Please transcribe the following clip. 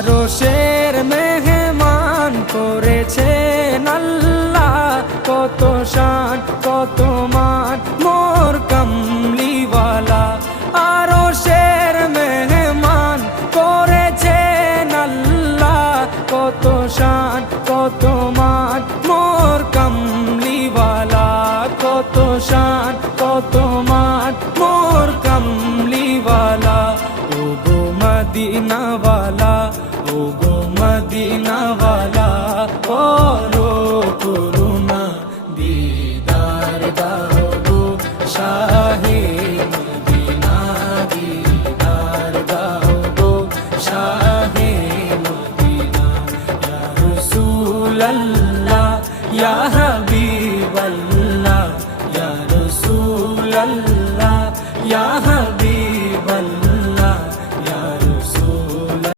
আরশের মেহমান করেছেন আল্লাহ, কত শান কত মান মোর কামলিওয়ালা। আরশের মেহমান করেছেন আল্লাহ, কত শান কত মান মোর কামলিওয়ালা, কত শান কত মান মোর কামলিওয়ালা। ও গো মদিনাওয়ালা, ও গো মদিনাওয়ালা, করো